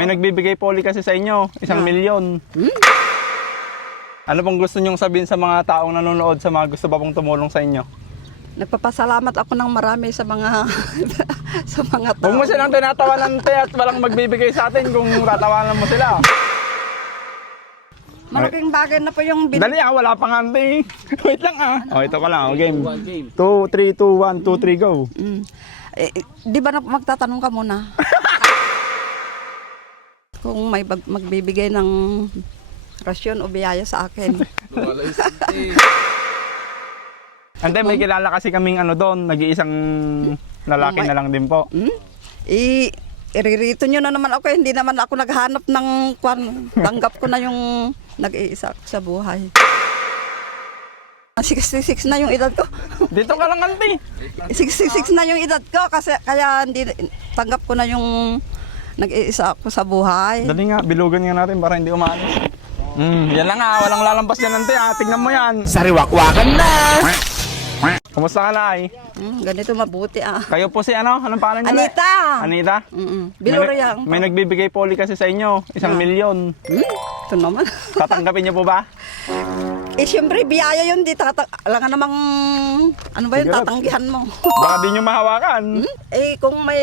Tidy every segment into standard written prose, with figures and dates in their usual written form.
May nagbibigay poli kasi sa inyo, 1,000,000. Ano pong gusto nyong sabihin sa mga taong nanonood, sa mga gusto pa pong tumulong sa inyo? Nagpapasalamat ako ng marami sa mga sa mga Huwag mo silang tinatawanan te at walang magbibigay sa atin kung tatawanan mo sila. Malaking bagay na po yung Dali wala pang ante. Wait lang ito pa lang, game. 2, 3, 2, 1, 2, 3, go. Di ba magtatanong ka muna? Kung may magbibigay ng rasyon o biyaya sa akin. Ante, may kilala kasi kaming doon, nag-iisang lalaki na lang din po. Iririto nyo na naman ako, hindi naman ako naghanap ng kwan. Tanggap ko na yung nag-iisa sa buhay. 66 na yung edad ko. Dito ka lang, ante. 66 na yung edad ko kasi kaya hindi tanggap ko na yung nag-iisa ako sa buhay. Dali nga, bilugan nga natin para hindi umaalis. Yan lang walang lalampas yan, ante. Tingnan mo yan. Sariwakwakan na! Kumusta ka na ay? Ganito mabuti Kayo po si anong pangalan niyo? Anita! Anita? Biloriyang. May nagbibigay poli kasi sa inyo, 1,000,000. Ito naman. Tatanggapin niyo po ba? Siyempre, biyaya yun. Alangan namang, ano ba yun, Sigurado. tatanggihan mo. Baka di niyo mahawakan. Kung may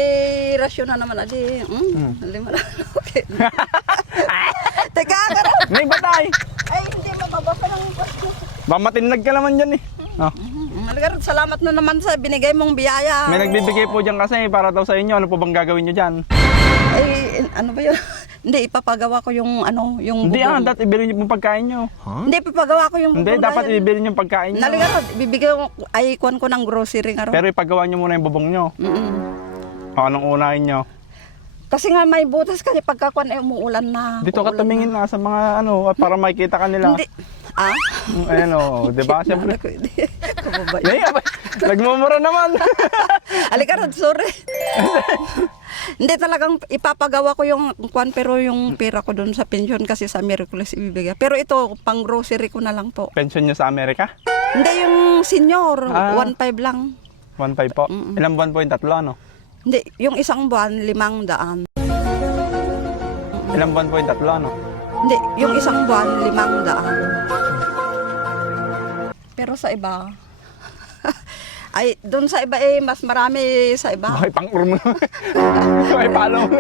rasyon na naman, hindi mo na. Okay. Teka, karoon. May batay. Ay, hindi mababasa ng question. Baka matinag ka naman dyan Malagarod, salamat na naman sa binigay mong biyaya. May nagbibigay po dyan kasi para daw sa inyo. Ano po bang gagawin niyo dyan? Ano ba yun? Hindi, ipapagawa ko yung yung Hindi bubong. dapat ibili niyo pong pagkain niyo. Hindi, ipapagawa ko yung bubong. Hindi, dapat dahil- ibili niyo yung pagkain niyo. Naligarod, bibigyan ko, kuwan ko ng grocery nga ro. Pero ipagawa niyo muna yung bubong niyo. O anong unahin niyo? Kasi nga may butas kasi pagkakuan ay umuulan na. Dito ka Uulan tumingin na sa mga para makikita ka nila. Hindi. Ayan di ba? Siyempre. Kababayan. Ay, nagmumura naman. Alikarod, sorry. Hindi talagang ipapagawa ko yung kwan pero yung pera ko doon sa pension kasi sa Miraculous ibibigay. Pero ito, pang grocery ko na lang po. Pension niyo sa Amerika? Hindi yung senior, 1.5 lang. 1.5 po. Ilang buwan po yung tatlo, ano? Hindi, yung isang buwan, 500. Ilang buwan po yung tatlo, ano? Hindi, yung isang buwan, 500. Pero sa iba, ay, doon sa iba mas marami sa iba. Bakit pang-urm mo? Bakit palo mo?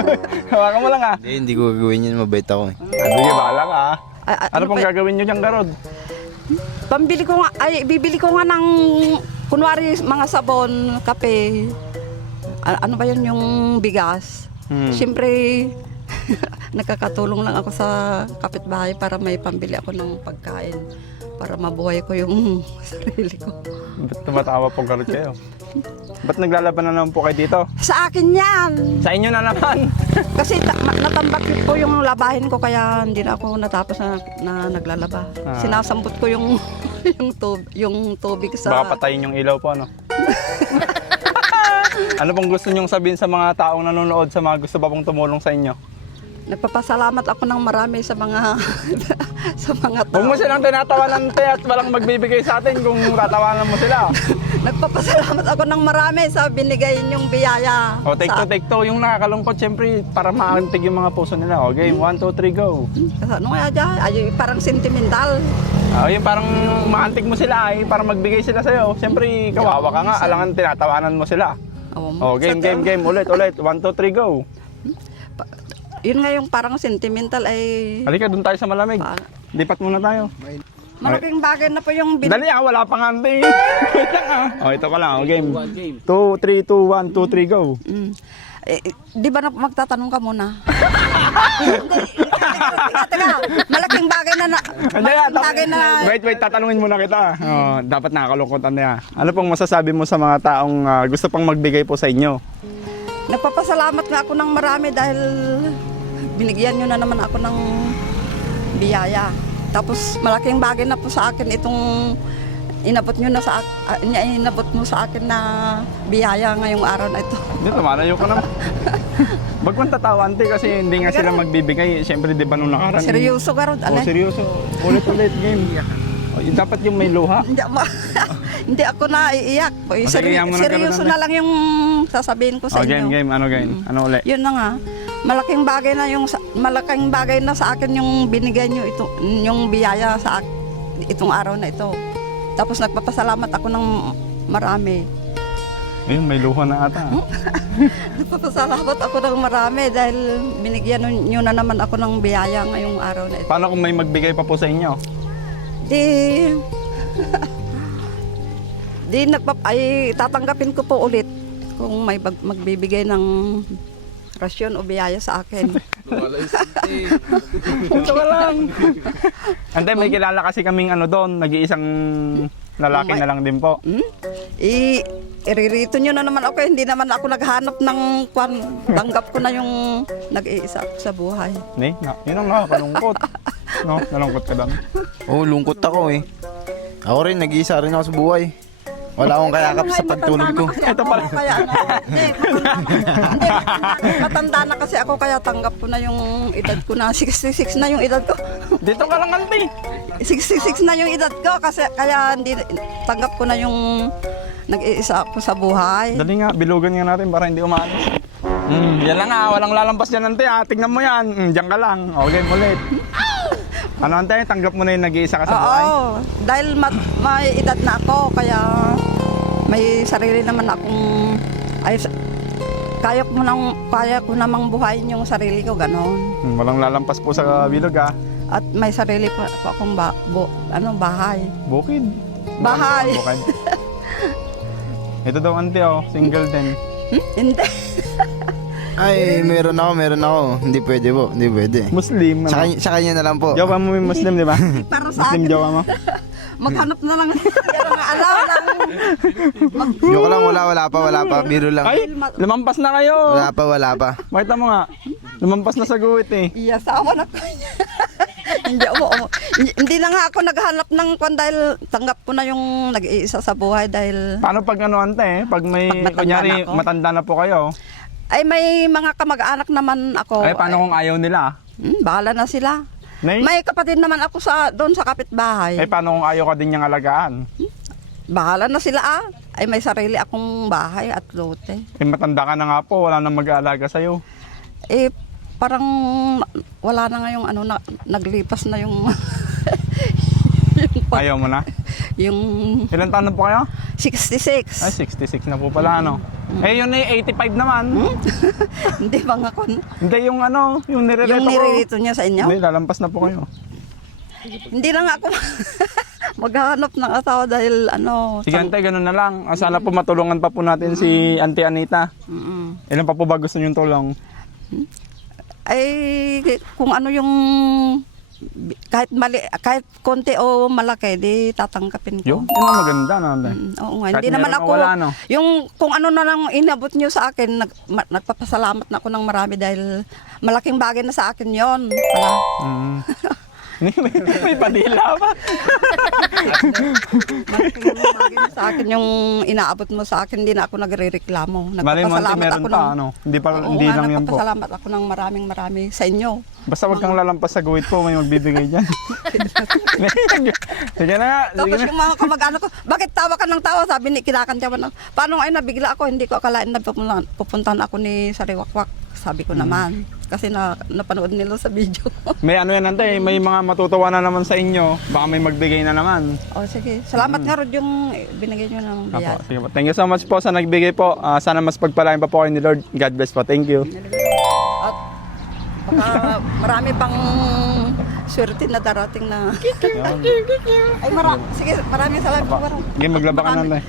Hawakan mo lang Hindi ko gagawin yan, mabait ako Sige, bahala ka Ano pong pa- gagawin nyo dyan, Garod? Pambili ko nga, bibili ko nga ng, kunwari, mga sabon, kape. Ano ba yun yung bigas? Siyempre, nakakatulong lang ako sa kapitbahay para may pambili ako ng pagkain. Para mabuhay ko yung sarili ko. Ba't tumatawa po, Garod, kayo? Ba't naglalaban na naman po kayo dito? Sa akin yan! Sa inyo na naman! Kasi natambak po yung labahin ko kaya hindi na ako natapos na naglalaba. Sinasambot ko yung yung tubig sa... Baka patayin yung ilaw po, ano? Ano pong gusto nyong sabihin sa mga taong nanonood, sa mga gusto pa pong tumulong sa inyo? Nagpapasalamat ako ng marami sa mga sa mga tao. Huwag mo silang tinatawanan te at walang magbibigay sa atin kung tatawanan mo sila. Nagpapasalamat ako ng marami sa binigay niyong biyaya. O, take two. Yung nakakalungkot, syempre, para maantig yung mga puso nila. O, game, 1, 2, 3, go. Ano kaya dyan? Ay, parang sentimental. Yung parang maantig mo sila para magbigay sila sa'yo. Syempre, kawawa ka nga, alangan tinatawanan mo sila. O, game. Ulit. 1, 2, 3, go. Yun nga yung parang sentimental ay... Halika, doon tayo sa malamig. Lipat muna tayo. Malaking bagay na po yung... Dali wala pang ante. Wait lang O, ito ka lang. Game. 2, 3, 2, 1, 2, 3, go. Di ba magtatanong ka muna? Teka, malaking bagay na... Wait, tatanungin muna kita. Dapat nakakalungkot ano pong masasabi mo sa mga taong gusto pang magbigay po sa inyo? Nagpapasalamat nga ako ng marami dahil binigyan nyo na naman ako ng biyaya. Tapos malaking bagay na po sa akin itong inabot mo sa akin na biyaya ngayong araw na ito. Hindi, lumalayo ka naman. Wag mong tatawa, ante, kasi hindi nga sila magbibigay. Siyempre, di ba nung nakaraan? Seryoso ka ron, Seryoso. Ulit, game. Dapat yung may luha. Hindi ako naiiyak. Sige, iyak mo na Seryoso ganun, na lang yung sasabihin ko sa inyo. Game. Ano ulit? Yun na nga. malaking bagay na sa akin yung binigay niyo ito, yung biyaya sa itong araw na ito. Tapos nagpapasalamat ako ng marami. Ayun, may luha na ata. Nagpapasalamat ako ng marami dahil binigyan niyo na naman ako ng biyaya ngayong araw na ito. Paano kung may magbigay pa po sa inyo? Tatanggapin ko po ulit kung may magbibigay ng rasyon o biyaya sa akin. Ito ka lang. Ante, may kilala kasi kaming doon, nag-iisang lalaki na lang din po. Iririto nyo na naman ako, hindi naman ako naghanap ng kwan. Tanggap ko na yung nag-iisa ako sa buhay. Yun ang nakakalungkot. No, nalungkot ka doon. Oo, lungkot ako eh. Ako rin, nag-iisa rin ako sa buhay. Wala akong kayakap sa pagtulog ko. Ito pala. Matanda na kasi ako kaya tanggap ko na yung edad ko na. 66 na yung edad ko. Dito ka lang, ante. 66 na yung edad ko kasi kaya hindi tanggap ko na yung nag-iisa ako sa buhay. Dali nga, bilugan nga natin para hindi umaalis. Yan lang walang lalampas dyan, ante. Tignan mo yan. Diyan ka lang. Okay, ulit. Ano, ante, tanggap mo na yung nag-iisa ka sa buhay? Oo, dahil may edad na ako, kaya may sarili naman akong, kaya ko namang buhayin yung sarili ko, ganon. Walang lalampas po sa bilog, At may sarili po akong bahay. Bukid. Bahay. Bukid. Ito daw, ante, single din. Hindi. Ay, meron ako. Hindi pwede po, hindi pwede. Muslim. Sa kanya na lang po. Jowa mo yung Muslim, di ba? Para sa Muslim akin. jowa mo. Maghanap na lang. Pero nga alam lang. Joke lang, wala pa, biro lang. Ay, lumampas na kayo. Wala pa. Makita mo nga. Lumampas na sa guwit eh. Iyasawa na ko. Hindi na nga ako naghanap ng kwan dahil tanggap ko na yung nag-iisa sa buhay dahil Paano pag ante? Pag may, Pag matanda kunyari, na ako? matanda na po kayo. ay may mga kamag-anak naman ako. Ay, paano kung ayaw nila? Bahala na sila. Nay? May kapatid naman ako doon sa kapitbahay. Ay, paano kung ayaw ka din niyang alagaan? Bahala na sila Ay may sarili akong bahay at lote. Eh, matanda ka na nga po, wala nang mag-aalaga sa'yo. Parang wala na ngayong naglipas na yung Ayaw mo na? yung Ilan taon na po kayo? 66. Ay, 66 na po pala, Eh, yun eh, 85 naman. Hindi mga kon. Hindi, yung yung nirerito Yung ko. nirito niya sa inyo? Hindi, lalampas na po kayo. Hindi na nga ako maghanap ng asawa dahil Sige, ante, ganun na lang. Sana po matulungan pa po natin si Auntie Anita. Ilan pa po ba gusto niyong tulong? Ay kung yung kahit konti o malaki di tatanggapin ko. Yun ang maganda, ante. Oo nga, Kahit hindi naman meron o ako wala, yung kung ano na lang inabot niyo sa akin, nagpapasalamat na ako ng marami dahil malaking bagay na sa akin 'yon. May padila pa. Malaking bagay na sa akin yung inaabot mo sa akin, hindi na ako nagrereklamo. Mali mo, ante, Nagpapasalamat meron ako pa, ng Hindi lang yan po. nagpapasalamat ako ng marami sa inyo. Basta wag kang lalampas sa guwit po, may magbibigay dyan. Sige na nga. Tapos yung mga kamag-anak ko, bakit tawa ka ng tawa? Sabi ni kinakantiyawan, paano ay nabigla ako, hindi ko akalain na pupuntahan ako ni Sariwakwak. Sabi ko naman, kasi napanood nila sa video. May yan, ante, may mga matutuwa na naman sa inyo. Baka may magbigay na naman. O sige, salamat nga Rod yung binigay nyo ng Apo, biyaya. sige po. Thank you so much po sa nagbigay po. Sana mas pagpalain pa po kayo ni Lord. God bless po. Thank you. At baka marami pang swerte na darating na. Ay, sige, maraming salamat po. Sige, maglaba ka na, ante.